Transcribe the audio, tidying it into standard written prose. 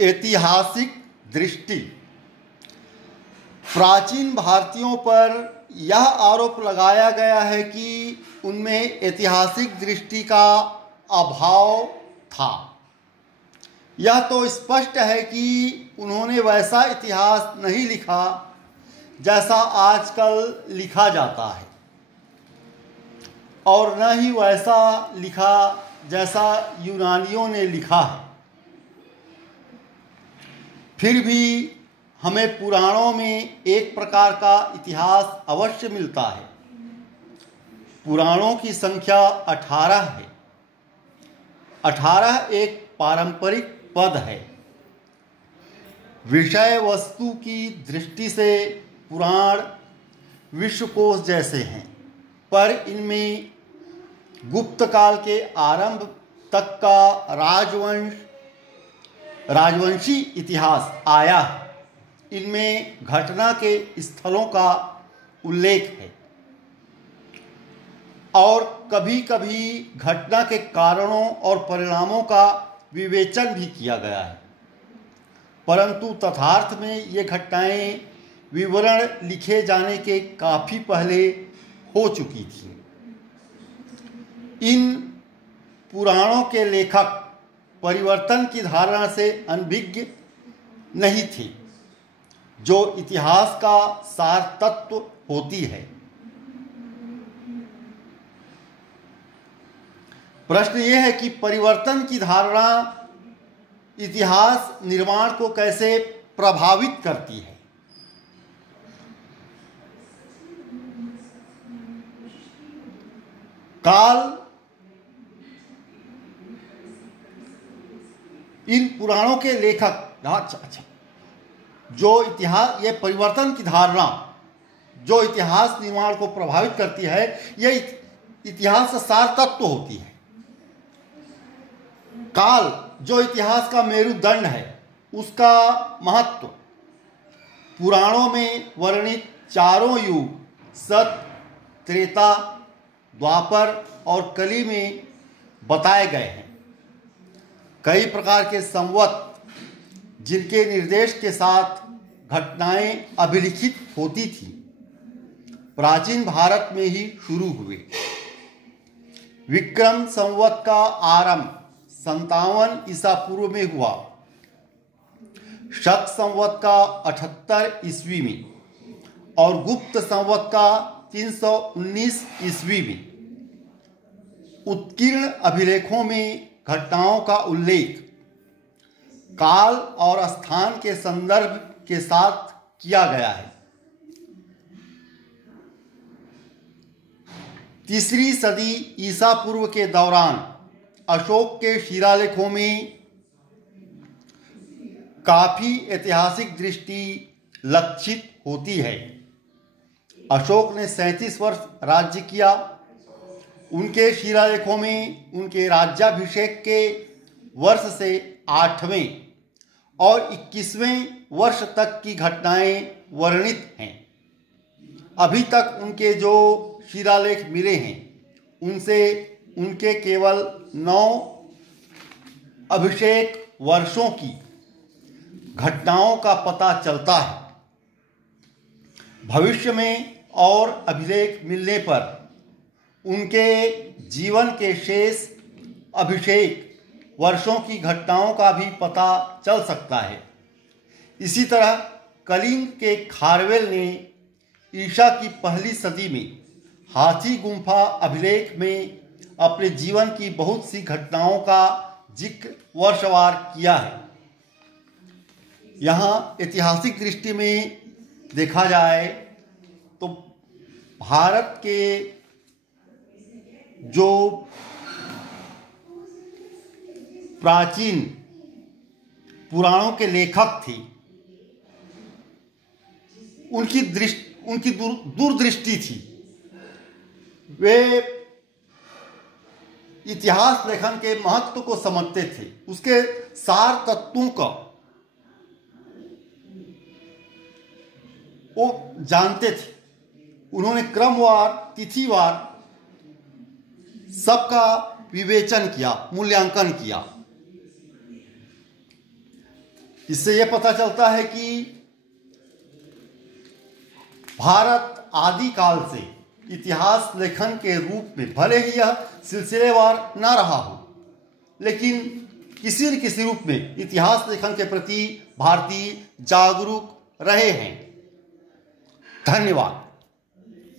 ऐतिहासिक दृष्टि। प्राचीन भारतीयों पर यह आरोप लगाया गया है कि उनमें ऐतिहासिक दृष्टि का अभाव था। यह तो स्पष्ट है कि उन्होंने वैसा इतिहास नहीं लिखा जैसा आजकल लिखा जाता है, और न ही वैसा लिखा जैसा यूनानियों ने लिखा है। फिर भी हमें पुराणों में एक प्रकार का इतिहास अवश्य मिलता है। पुराणों की संख्या 18 है। 18 एक पारंपरिक पद है। विषय वस्तु की दृष्टि से पुराण विश्वकोश जैसे हैं, पर इनमें गुप्त काल के आरंभ तक का राजवंशी इतिहास आया है। इनमें घटना के स्थलों का उल्लेख है और कभी कभी घटना के कारणों और परिणामों का विवेचन भी किया गया है, परंतु तथार्थ में ये घटनाएं विवरण लिखे जाने के काफ़ी पहले हो चुकी थी। इन पुराणों के लेखक परिवर्तन की धारणा से अनभिज्ञ नहीं थे, जो इतिहास का सार तत्व होती है। प्रश्न यह है कि परिवर्तन की धारणा इतिहास निर्माण को कैसे प्रभावित करती है। काल इन पुराणों के लेखक जो इतिहास, ये परिवर्तन की धारणा जो इतिहास निर्माण को प्रभावित करती है, यह इतिहास का सार तत्व होती है। काल जो इतिहास का मेरुदंड है, उसका महत्व पुराणों में वर्णित चारों युग सत, त्रेता, द्वापर और कली में बताए गए हैं। कई प्रकार के संवत जिनके निर्देश के साथ घटनाएं अभिलिखित होती थी, प्राचीन भारत में ही शुरू हुए। विक्रम संवत का आरंभ 57 ईसा पूर्व में हुआ। शक संवत का 78 ईस्वी में और गुप्त संवत का 319 ईस्वी में उत्कीर्ण अभिलेखों में घटनाओं का उल्लेख काल और स्थान के संदर्भ के साथ किया गया है। 3री सदी ईसा पूर्व के दौरान अशोक के शिलालेखों में काफी ऐतिहासिक दृष्टि लक्षित होती है। अशोक ने 37 वर्ष राज्य किया। उनके शिलालेखों में उनके राज्याभिषेक के वर्ष से 8वें और 21वें वर्ष तक की घटनाएं वर्णित हैं। अभी तक उनके जो शिलालेख मिले हैं, उनसे उनके केवल 9 अभिषेक वर्षों की घटनाओं का पता चलता है। भविष्य में और अभिलेख मिलने पर उनके जीवन के शेष अभिषेक वर्षों की घटनाओं का भी पता चल सकता है। इसी तरह कलिंग के खारवेल ने ईसा की 1ली सदी में हाथी गुम्फा अभिलेख में अपने जीवन की बहुत सी घटनाओं का जिक्र वर्षवार किया है। यहाँ ऐतिहासिक दृष्टि में देखा जाए तो भारत के जो प्राचीन पुराणों के लेखक थे, उनकी दूरदृष्टि थी। वे इतिहास लेखन के महत्व को समझते थे, उसके सार तत्वों का वो जानते थे। उन्होंने क्रमवार, तिथिवार सबका विवेचन किया, मूल्यांकन किया। इससे यह पता चलता है कि भारत आदि काल से इतिहास लेखन के रूप में भले ही यह सिलसिलेवार न रहा हो, लेकिन किसी न किसी रूप में इतिहास लेखन के प्रति भारतीय जागरूक रहे हैं। धन्यवाद।